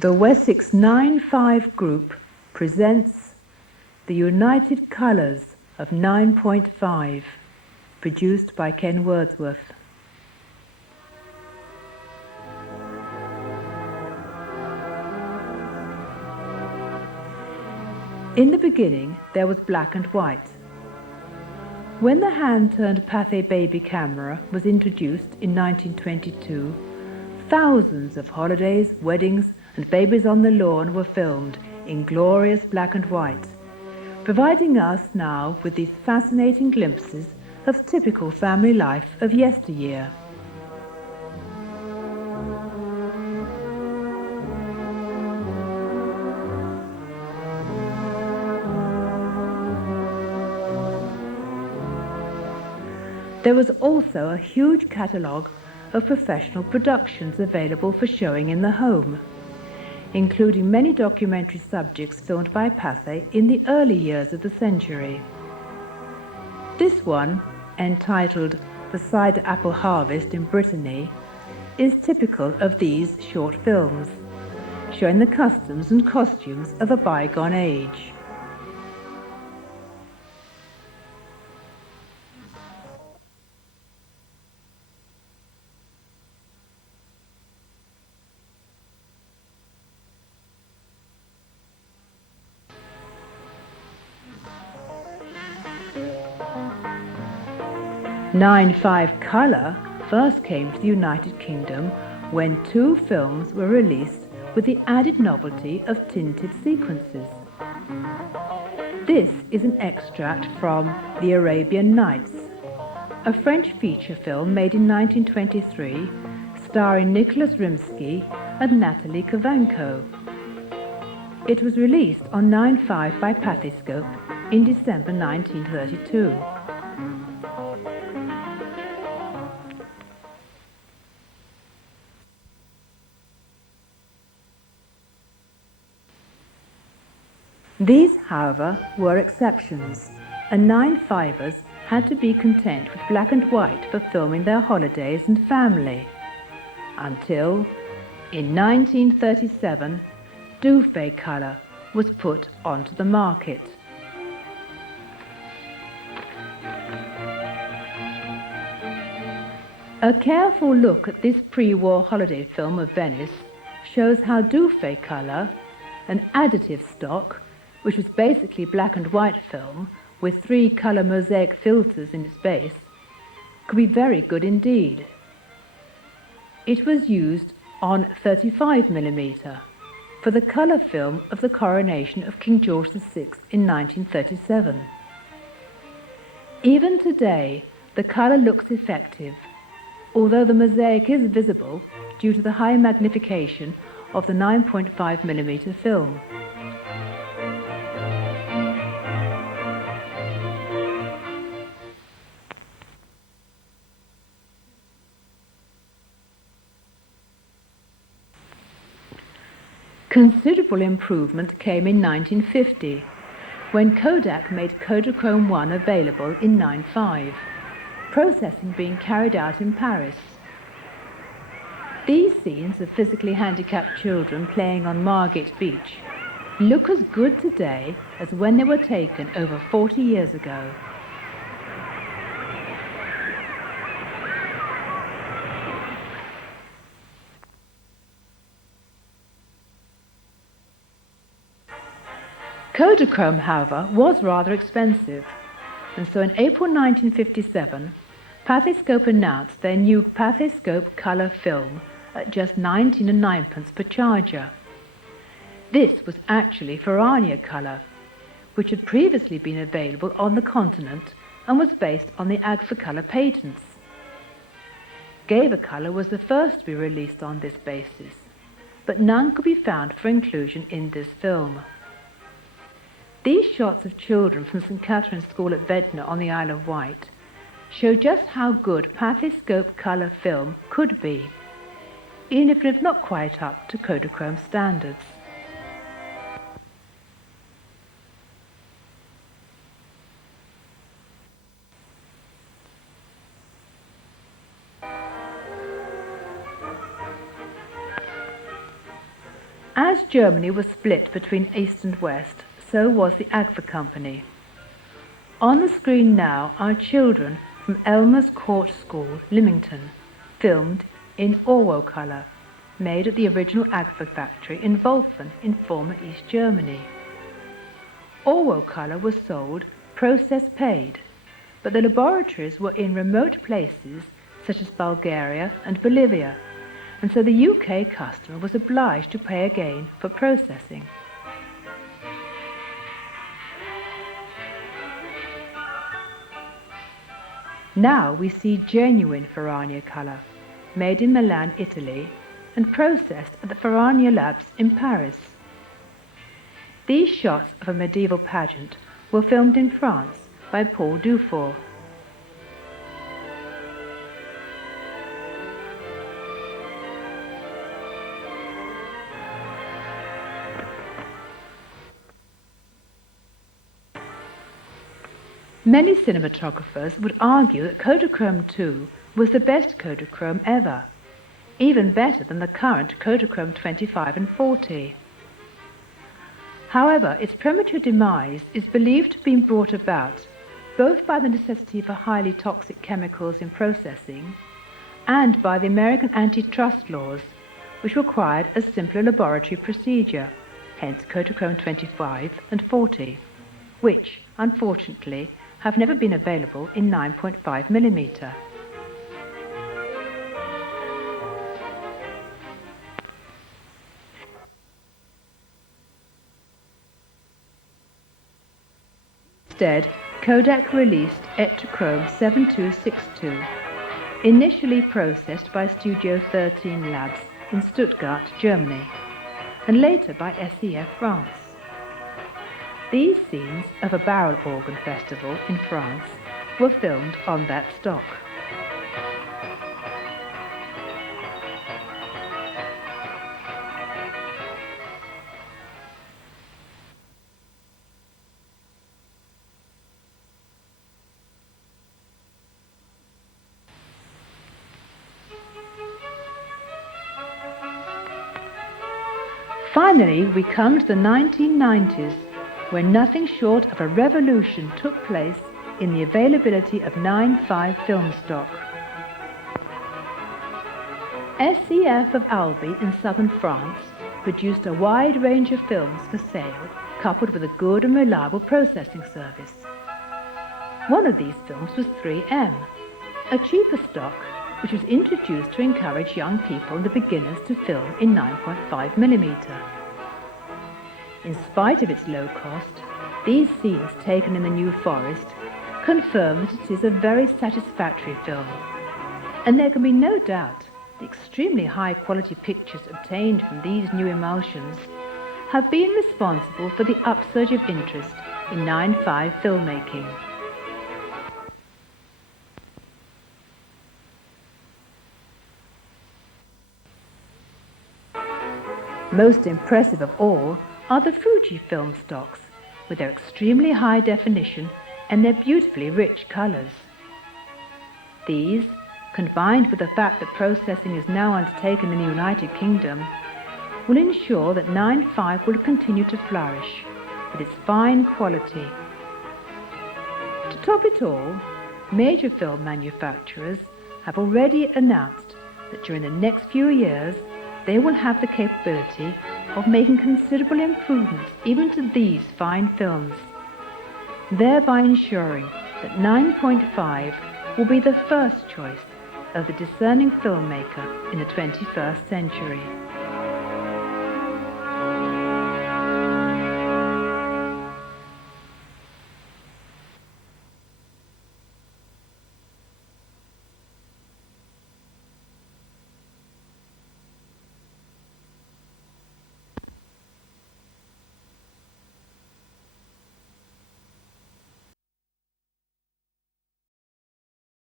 The Wessex 9-5 group presents the United Colours of 9.5, produced by Ken Wordsworth. In the beginning there was black and white. When the hand-turned Pathé baby camera was introduced in 1922, thousands of holidays, weddings and babies on the lawn were filmed in glorious black and white, providing us now with these fascinating glimpses of typical family life of yesteryear. There was also a huge catalogue of professional productions available for showing in the home, including many documentary subjects filmed by Pathé in the early years of the century. This one, entitled The Cider Apple Harvest in Brittany, is typical of these short films, showing the customs and costumes of a bygone age. Nine-5 colour first came to the United Kingdom when 2 films were released with the added novelty of tinted sequences. This is an extract from The Arabian Nights, a French feature film made in 1923 starring Nicholas Rimsky and Natalie Kavanko. It was released on 9-5 by Pathéscope in December 1932. These, however, were exceptions, and 9-5ers had to be content with black and white for filming their holidays and family, until, in 1937, Douffet colour was put onto the market. A careful look at this pre-war holiday film of Venice shows how Douffet colour, an additive stock, which was basically black and white film with 3 colour mosaic filters in its base, could be very good indeed. It was used on 35mm for the colour film of the coronation of King George VI in 1937. Even today, the colour looks effective, although the mosaic is visible due to the high magnification of the 9.5mm film. Considerable improvement came in 1950, when Kodak made Kodachrome 1 available in 9.5, processing being carried out in Paris. These scenes of physically handicapped children playing on Margate Beach look as good today as when they were taken over 40 years ago. Kodachrome, however, was rather expensive, and so in April 1957, Pathéscope announced their new Pathéscope colour film at just 19 and 9p per charger. This was actually Farania colour, which had previously been available on the continent and was based on the Agfacolor patents. Geva colour was the first to be released on this basis, but none could be found for inclusion in this film. These shots of children from St. Catherine's School at Ventnor on the Isle of Wight show just how good Pathéscope colour film could be, even if it is not quite up to Kodachrome standards. As Germany was split between East and West, so was the Agfa Company. On the screen now are children from Elmer's Court School, Lymington, filmed in Orwo colour, made at the original Agfa factory in Wolfen in former East Germany. Orwo colour was sold process paid, but the laboratories were in remote places such as Bulgaria and Bolivia, and so the UK customer was obliged to pay again for processing. Now we see genuine Ferrania colour, made in Milan, Italy, and processed at the Ferrania Labs in Paris. These shots of a medieval pageant were filmed in France by Paul Dufour. Many cinematographers would argue that Kodachrome 2 was the best Kodachrome ever, even better than the current Kodachrome 25 and 40. However, its premature demise is believed to have been brought about both by the necessity for highly toxic chemicals in processing and by the American antitrust laws, which required a simpler laboratory procedure, hence Kodachrome 25 and 40, which, unfortunately, have never been available in 9.5mm. Instead, Kodak released Etrachrome 7262, initially processed by Studio 13 Labs in Stuttgart, Germany, and later by SEF France. These scenes of a barrel organ festival in France were filmed on that stock. Finally, we come to the 1990s, where nothing short of a revolution took place in the availability of 9.5 film stock. SEF of Albi in southern France produced a wide range of films for sale, coupled with a good and reliable processing service. One of these films was 3M, a cheaper stock which was introduced to encourage young people and the beginners to film in 9.5mm. In spite of its low cost, these scenes taken in the New Forest confirm that it is a very satisfactory film, and there can be no doubt the extremely high-quality pictures obtained from these new emulsions have been responsible for the upsurge of interest in 9.5 filmmaking. Most impressive of all are the Fuji film stocks, with their extremely high definition and their beautifully rich colours. These, combined with the fact that processing is now undertaken in the United Kingdom, will ensure that 9.5 will continue to flourish with its fine quality. To top it all, major film manufacturers have already announced that during the next few years they will have the capability of making considerable improvements even to these fine films, thereby ensuring that 9.5 will be the first choice of the discerning filmmaker in the 21st century.